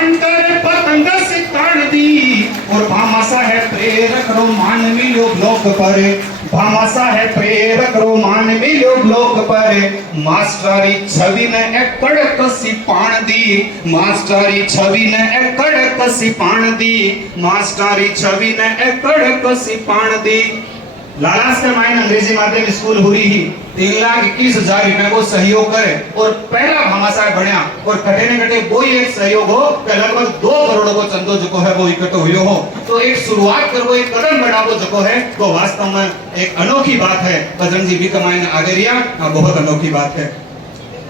ताण कर पतंग से ताण दी और भामाशा है प्रेरक रोमान मिलो ब्लॉक पर भामाशा है प्रेरक रोमान मिलो ब्लॉक पर मास्टरी छवि ने एकड़ कसी पाण दी मास्टरी छवि ने एकड़ कसी पाण दी मास्टरी छवि ने एकड़ कसी पाण दी। लालास के माइन अंग्रेजी माध्यम स्कूल हुई ही 3,21,000 रुपए को सहयोग करे और पहला भामाशाह बनया और कटे ने कटे वो एक सहयोग हो कि लगभग 2 करोड़ को चंदो जो है वो इकट्ठो हुयो हो। तो एक शुरुआत करो एक कदम बढ़ावो जो है तो वास्तव में एक अनोखी बात है। बजरंग जी भी कमाई आगे रिया बहुत अनोखी बात है।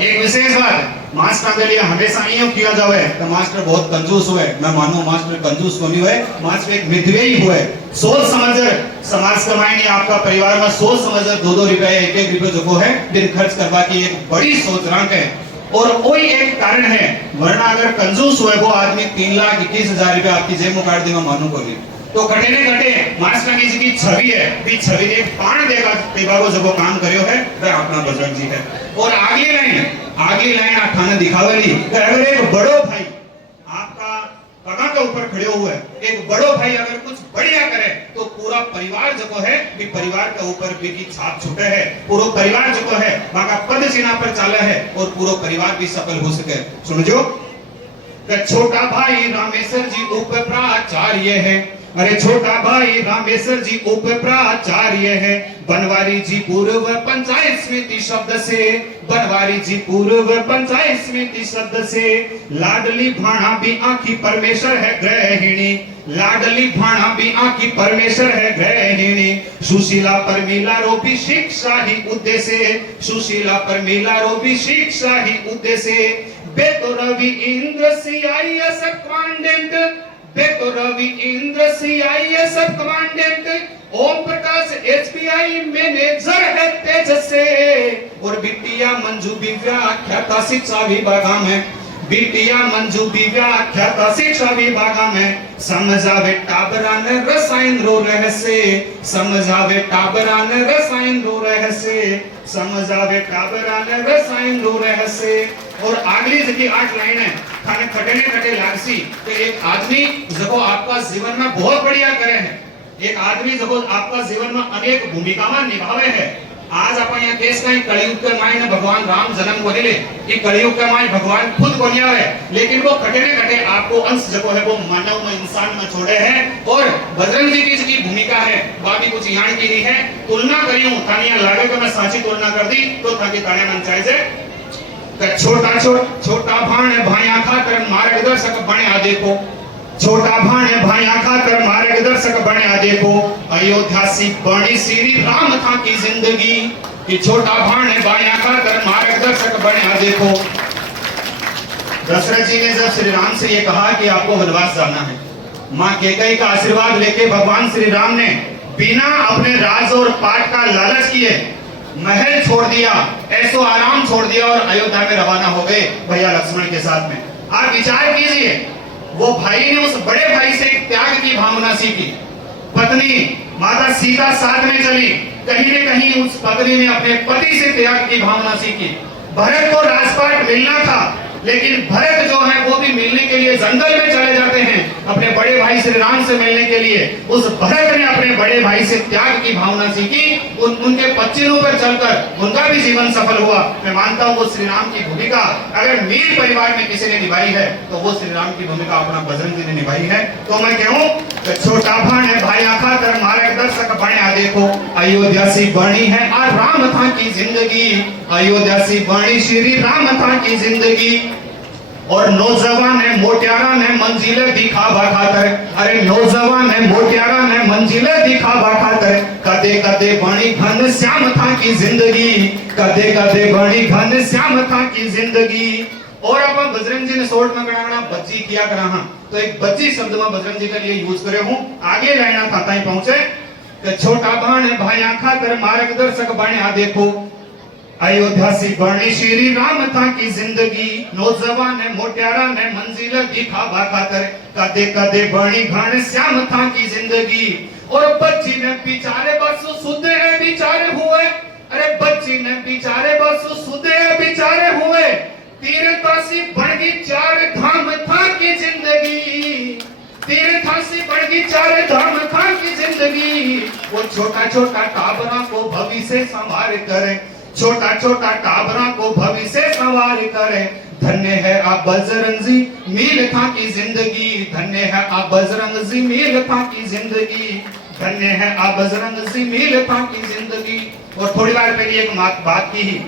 एक विशेष बात मास्टर के लिए हमेशा यूं किया जावे तो मास्टर बहुत कंजूस हुए। मैं मानो मास्टर कंजूस नहीं हुए, मास्टर एक मितव्ययी हुए। सोच समझकर समाज कमाई आपका परिवार में सोच समझकर 2-2 रुपए 1-1 रुपए जो है दिन खर्च करवा की एक बड़ी सोच रंग है और कोई एक कारण है। वरना अगर कंजूस हुए वो आदमी 3,21,000 रुपए आपकी जेब में काट देगा मानो को नहीं। तो घटे ने घटे मास्टर की जी की छवि है भी छवि ने पाण देगा देवा को जो काम करियो है वह अपना बजरंग जी है। और आगे लाइन आठाने दिखावेली अगर एक बड़ो भाई आपका पगा के ऊपर खड़े हुए एक बड़ो भाई अगर कुछ बढ़िया करे तो पूरा परिवार जो है भी परिवार के ऊपर भी की छाप छूटे है। पूरा परिवार जो है वहां का पद चिन्ह पर चाले है और पूरा परिवार भी सफल हो सके। सुनजो छोटा भाई रामेश्वर जी उप प्राचार्य है। अरे छोटा भाई रामेश्वर जी उप प्राचार्य है। बनवारी जी पूर्व पंचायत समिति शब्द से बनवारी जी पूर्व पंचायत समिति शब्द से लाडली भाणा भी आखी परमेश्वर है गृहिणी लाडली भाणा भी आखी परमेश्वर है गृहिणी सुशीला परमीला रो भी शिक्षा ही उद्देश्य सुशीला परमीला रो भी शिक्षा ही उद्देश्य बेतो रवि इंद्र सीआईएस कमांडेंट बेतो Ravi Indra CIS commandant Om Prakash HPI manager है तेज से और बिटिया मंजू भी व्याख्याता शिक्षा विभाग में बिटिया मंजू भी व्याख्याता शिक्षा विभाग में समझावे टाबरान रसायन रो रहस्य समझावे टाबरान रसायन रो रहस्य समझावे टाबरान रसायन रो रहस्य। और अगली जगह 8 लाइन है खाने खटने खटे लागसी तो एक आदमी जब आपका जीवन में बहुत बढ़िया करे है एक आदमी जब आपका जीवन में अनेक भूमिका में निभावे है। आज अपन यहाँ केस का कलयुग के मायने भगवान राम जन्म को ले कि कलयुग के मायने भगवान खुद को लिया है लेकिन वो खटने खटे आपको अंश जो है वो मानव में इंसान में छोड़े हैं। और बजरंग जी की भूमिका है बाबी कुछ यान की नहीं है तुलना करियो थानिया लागे को मैं साची तुलना कर दी तो थाकी ताने मन चाहिए छोटा भाण भाया खातर मार्गदर्शक बने देखो छोटा भाण भाया खातर मार्गदर्शक बने देखो अयोध्या सी बड़ी श्री राम था की जिंदगी कि छोटा भाण भाया खातर मार्गदर्शक बने देखो। दशरथ जी ने जब श्री राम से ये कहा कि आपको वनवास जाना है मां कैकेयी का आशीर्वाद लेके भगवान श्री राम ने बिना अपने राज और पाट का लालच किए महल छोड़ दिया ऐसो आराम छोड़ दिया और अयोध्या में रवाना हो गए भैया लक्ष्मण के साथ में। आप विचार कीजिए वो भाई ने उस बड़े भाई से त्याग की भावना सीखी। पत्नी माता सीता साथ में चली कहीं न कहीं उस पत्नी ने अपने पति से त्याग की भावना सीखी। भरत को राजपाट मिलना था लेकिन भरत जो है वो भी मिलने के लिए जंगल में चले जाते हैं अपने बड़े भाई श्री राम से मिलने के लिए। उस भरत ने अपने बड़े भाई से त्याग की भावना सीखी उनके पच्चीनों पर चलकर उनका भी जीवन सफल हुआ। मैं मानता हूँ वो श्री राम की भूमिका अगर मीर परिवार में किसी ने निभाई है तो वो श्री राम की भूमिका अपना बजरंग जी ने निभाई है। तो मैं कहूँ छोटा भाण भाई आखा कर मार्गदर्शक बने देखो अयोध्या सी बनी है और राम था की जिंदगी अयोध्या सी बनी श्री राम था की जिंदगी। और नौजवान है मोटियारा ने मंजिले दिखावा खातर अरे नौजवान है मोटियारा ने मंजिले दिखावा खातर कदे कदे बनी घन श्याम था की जिंदगी कदे कदे बनी घन श्याम था की जिंदगी। और अपन बजरंग जी ने शॉर्ट में गणाना बच्ची किया करा हां तो एक बच्ची शब्द में बजरंग जी के लिए यूज करे हूं आगे लाइना खाता ही पहुंचे कि छोटा भाण भाई आखा कर मार्गदर्शक बने देखो अयोध्या सी बनी श्री राम था की जिंदगी नौजवान है मोटियारा ने मंजिल दिखावा खातर कदे कदे बनी घन श्याम था की जिंदगी। और बच्ची ने बिचारे बस सुधे बिचारे हुए अरे बच्ची ने बिचारे बस सुधे बिचारे हुए तीरथवासी बन गई 4 धाम था की जिंदगी जिंदगी चार धाम खां की जिंदगी। वो छोटा छोटा टाबरा को भविष्य संवार करे, छोटा छोटा टाबरा को भविष्य संवार करे। धन्य है आप बजरंग जी मील खां की जिंदगी, धन्य है आप बजरंग जी मील खां की जिंदगी, धन्य है आप बजरंग जी मील खां की जिंदगी। और थोड़ी बार पहले एक बात की ही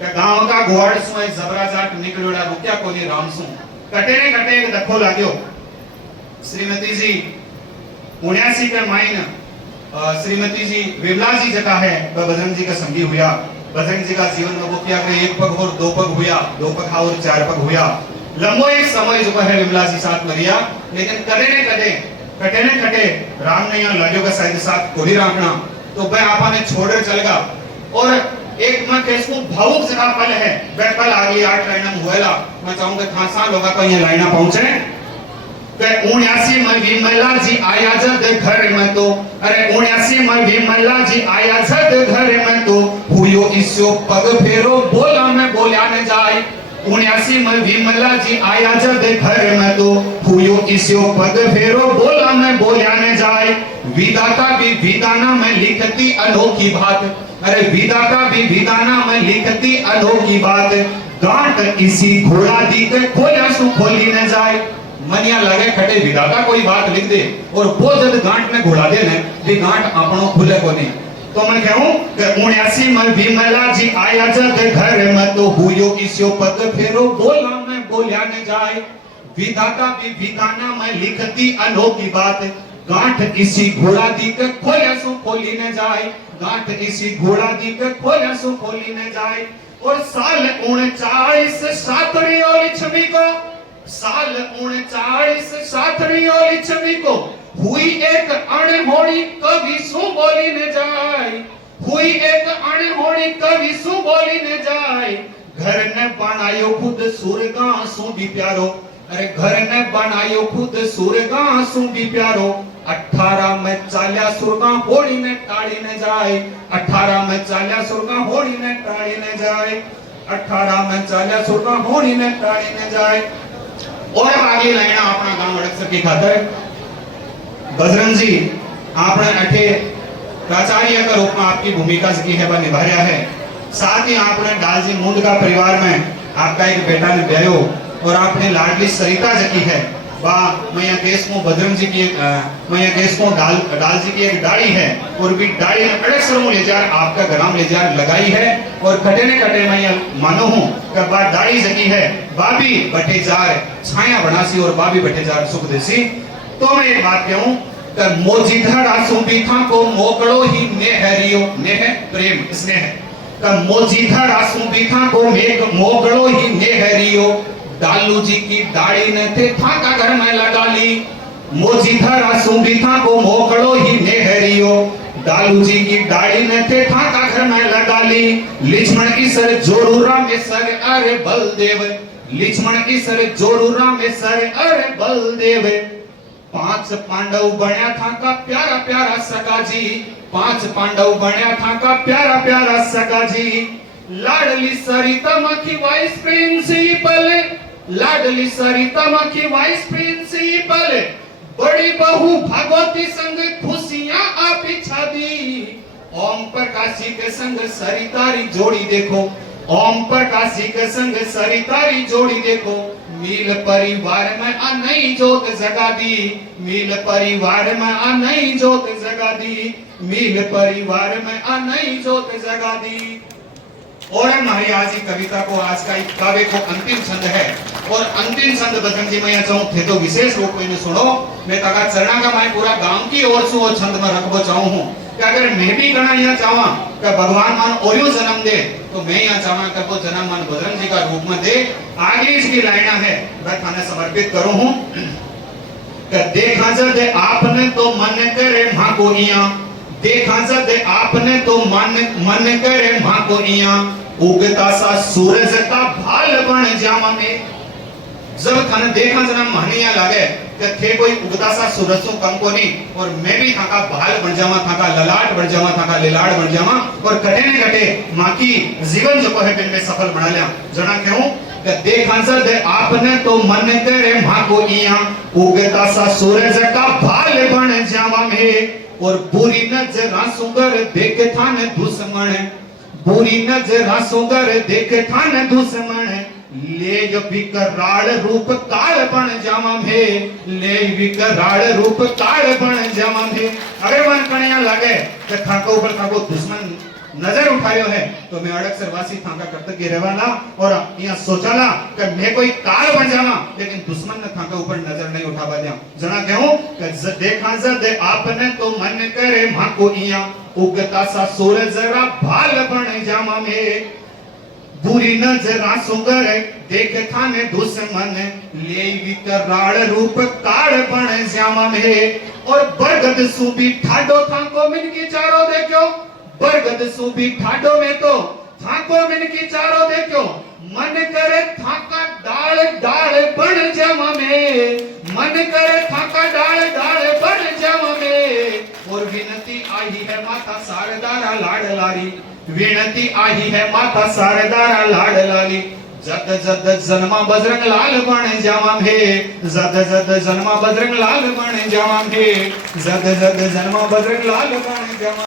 કે ગામ કા ગોવાડ સુય જબરાજાટ નીકળ્યોડા રૂક્યા કોની રામસુ કટે ને કટે એક ધક્કો लाग्यो। श्रीमती जी 79 के माइन श्रीमती जी विमला जी जता है बजरंग जी का संगी हुआ। बजरंग जी का जीवन में वो क्या करे, एक पग और दो पग हुआ, दो पग और चार पग हुआ। लंबो एक समय जो है विमला जी साथ मरिया, लेकिन कटे ने कटे राम ने यहाँ लाग्यो का शायद साथ कोई राखना, तो वह आपा ने छोड़कर चलेगा। और एक मैं केस को भावुक जगह पल है, वह पल अगली 8 लाइना में हुएला। मैं चाहूंगा खासा लोगों को ये लाइना पहुंचे कि 79 में विमला जी आया जद घर में तो, अरे 79 में विमला जी आया जद घर में तो, हुयो इसो पग फेरो बोला मैं बोल्या न जाए। 79 में विमला जी आया जद घर में तो, हुयो इसो पग फेरो बोला मैं बोल्या न जाए। विधाता भी विधाना में लिखती अनोखी बात, अरे विधाता भी विधाना में लिखती अनोखी बात। गांठ इसी घोड़ा दी के खोया सु खोली न जाए। मनिया लगे खटे विधाता कोई बात लिख दे और वो जब गांठ में घोड़ा दे ने भी गांठ आपनो खुले को नहीं। तो मैं कहूं कि 79 में विमला जी आया जब घर में तो, हुयो इसो पग फेरो बोला मैं बोल्या न जाए। विधाता भी विधाना में लिखती अनोखी बात। गांठ इसी घोड़ा दी के खोया सु खोली न जाए, गांठ इसी घोड़ा दी के खोया सु खोली न जाए। और साल 39 सातरी और लिच्छवी को, साल 39 सातरी और लिच्छवी को, हुई एक अणहोणी कवि सु बोली न जाए, हुई एक अणहोणी कवि सु बोली न जाए। घर ने बनायो खुद सुरगा सु भी प्यारो, अरे घर ने बनायो खुद सुरगा सु भी प्यारो। 18 में चाल्या सुरगा होड़ी ने टाड़ी न जाए, 18 में चाल्या सुरगा होड़ी ने टाड़ी न जाए, 18 में चाल्या सुरगा होड़ी ने टाड़ी न जाए। और आगे लाइना अपना गांव अड़सर की खातर बजरंग जी आपने अठे प्राचार्य का रूप में आपकी भूमिका की है वह निभा रहा है। साथ ही आपने डालजी मुंड का परिवार में आपका एक बेटा ने ब्यायो और आपने लाडली सरिता जकी है मैं यहाँ केस को बजरंग जी की मैं यहाँ केस को डाल जी की एक डाली है और भी डाली ने कड़े सरमो ले जार आपका ग्राम ले जार लगाई है। और कटे ने कटे मैं यहाँ मानो हूँ कि बात डाली जकी है बाबी बटे जार छाया बनासी और बाबी बटे जार सुख देसी। तो मैं एक बात कहूँ कि मोजीधर आंसू बीथा को मोकड़ो ही नेहरियो, नेह प्रेम स्नेह का मोजीधर आंसू बीथा को मोकड़ो ही नेहरियो। डालू जी की दाढ़ी ने थे थाका घर में लगा ली, मोजीधर आंसू बीथा को मोकड़ो ही नेहरियो। डालू जी की दाढ़ी ने थे थाका घर में लगा ली। लिक्ष्मण की सर जोरूरा में सर अरे बलदेव, लिक्ष्मण की सर जोरूरा में सर अरे बलदेव। 5 पांडव बन्या था का प्यारा प्यारा सका जी, 5 पांडव बन्या था का प्यारा प्यारा सका जी। लाडली सरिता मखी वाइस प्रिंसिपल, लाडली सरिता मखी वाइस प्रिंसिपल। बड़ी बहू भगवती संग खुशियां आप दी। ओम प्रकाशी के संग सरितारी जोड़ी देखो, ओम प्रकाशी के संग सरितारी जोड़ी देखो। मील परिवार में आ नई जोत जगा दी, मील परिवार में आ नई जोत जगा दी, मील परिवार में आ नई जोत जगा दी। और हमारी आज की कविता को आज का एक काव्य को अंतिम छंद है और अंतिम छंद बजरंग जी मैं यहाँ चाहूँ थे तो विशेष रूप में सुनो। मैं तका चरणा का मैं पूरा गांव की ओर से वो छंद में रखबो चाहूँ हूँ कि अगर मैं भी गणा यहाँ चाहवा कि भगवान मान ओरियो जन्म दे तो मैं यहाँ चाहवा कि वो जन्म मान बजरंग जी का रूप में दे। आगे इसकी लाइना है मैं थाने समर्पित करूँ हूँ कि देखा जब आपने तो मन करे माँ को इया, देखा जब आपने तो मन करे माँ को इया। उगता सा सूरज का भाल बन जावा में, जब थाने देखा जना महनिया लागे कि थे कोई उगता सा सूरज सो कम को नहीं और मैं भी थाका भाल बन जावा, थाका ललाट बन जावा, थाका लिलाड़ बन जावा और कटे ने कटे माँ की जीवन जो है बिन में सफल बना लिया। जना क्यों कि देखा जद आपने तो मन करे मां को इया उगता सा सूरज का भाल बन जावा में और बुरी नजर सुगर देख थान दुश्मन बुरी नजर सुगर देख थान दुश्मन ले विकराल रूप काल बन जावा में ले विकराल रूप काल बन जावा में अगर मन कणिया लगे कि थाको ऊपर थाको दुश्मन नजर उठायो है तो मैं अड़कसर वासी थाका कर्तव्य रहवाना और यहाँ सोचाला कि मैं कोई काल बन जावा लेकिन दुश्मन ने थाका ऊपर नजर नहीं उठावा दिया जना कहूं कि देखा जद आपने तो मन करे मां को इया उगता सा सूरज जरा भाल बन जावा में बुरी नजर सुगर देख थाने दुश्मन ले विकराल रूप काल बन जावा में और बरगद सूबी ठाडो थाको मिन की चारों देखो बरगद सूबी ठाडो में तो थाको मिन की चारों देखो मन करे थाका डाल डाल बन जावा में मन करे थाका डाल डाल बन जावा में और विनती आई है माता शारदारा लाड लारी विनती आई है माता शारदारा लाड लाली जद जद जन्मा बजरंग लाल बन जावा में जद जद जन्मा बजरंग लाल बन जावा में जद जद जन्मा बजरंग लाल बन जावा